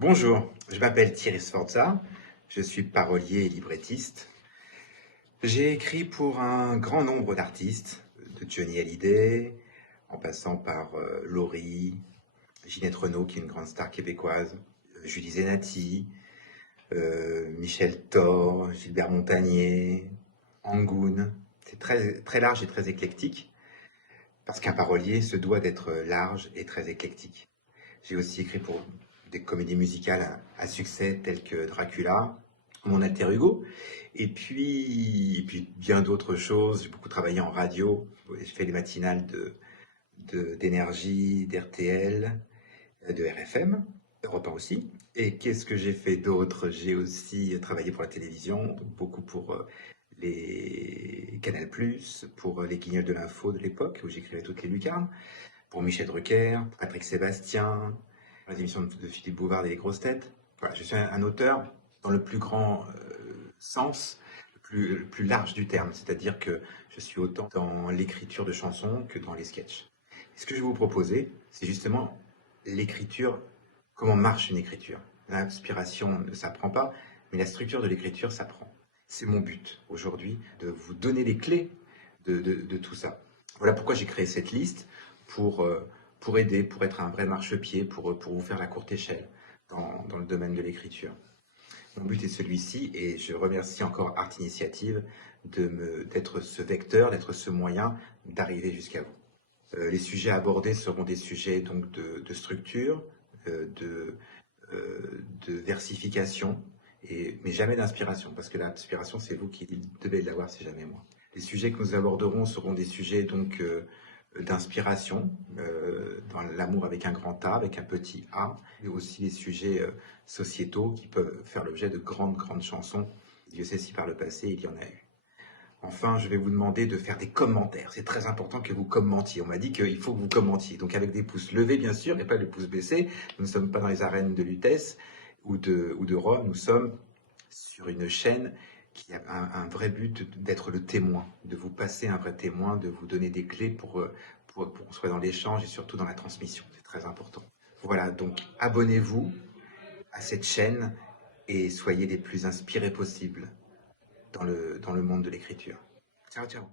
Bonjour, je m'appelle Thierry Sforza, je suis parolier et librettiste. J'ai écrit pour un grand nombre d'artistes, de Johnny Hallyday, en passant par Laurie, Ginette Renaud, qui est une grande star québécoise, Julie Zenati, Michel Thor, Gilbert Montagnier, Angoune. C'est très, très large et très éclectique, parce qu'un parolier se doit d'être large et très éclectique. J'ai aussi écrit pour des comédies musicales à succès telles que Dracula, Mon Alter Hugo, et puis bien d'autres choses. J'ai beaucoup travaillé en radio. J'ai fait les matinales d'énergie, d'RTL, de RFM, Europe 1 aussi. Et qu'est-ce que j'ai fait d'autre? J'ai aussi travaillé pour la télévision, donc beaucoup pour les Canal+, pour les Guignols de l'info de l'époque, où j'écrivais toutes les lucarnes, pour Michel Drucker, Patrick Sébastien, les émissions de Philippe Bouvard et les grosses têtes. Voilà, je suis un auteur dans le plus grand sens, le plus large du terme, c'est-à-dire que je suis autant dans l'écriture de chansons que dans les sketchs. Et ce que je vais vous proposer, c'est justement l'écriture, comment marche une écriture. L'inspiration ne s'apprend pas, mais la structure de l'écriture s'apprend. C'est mon but aujourd'hui, de vous donner les clés de tout ça. Voilà pourquoi j'ai créé cette liste pour, pour aider, pour être un vrai marchepied, pour vous faire la courte échelle dans le domaine de l'écriture. Mon but est celui-ci et je remercie encore Art Initiative d'être ce vecteur, d'être ce moyen d'arriver jusqu'à vous. Les sujets abordés seront des sujets donc de structure, de, de versification, mais jamais d'inspiration, parce que l'inspiration, c'est vous qui devez l'avoir, c'est jamais moi. Les sujets que nous aborderons seront des sujets donc d'inspiration, dans l'amour avec un grand A, avec un petit A, et aussi les sujets sociétaux qui peuvent faire l'objet de grandes chansons. Dieu sait si par le passé il y en a eu. Enfin, je vais vous demander de faire des commentaires. C'est très important que vous commentiez. On m'a dit qu'il faut que vous commentiez. Donc avec des pouces levés, bien sûr, et pas des pouces baissés. Nous ne sommes pas dans les arènes de Lutèce ou de Rome. Nous sommes sur une chaîne qui a un vrai but d'être le témoin, de vous passer un vrai témoin, de vous donner des clés pour qu'on soit dans l'échange et surtout dans la transmission. C'est très important. Voilà, donc abonnez-vous à cette chaîne et soyez les plus inspirés possibles dans le monde de l'écriture. Ciao, ciao.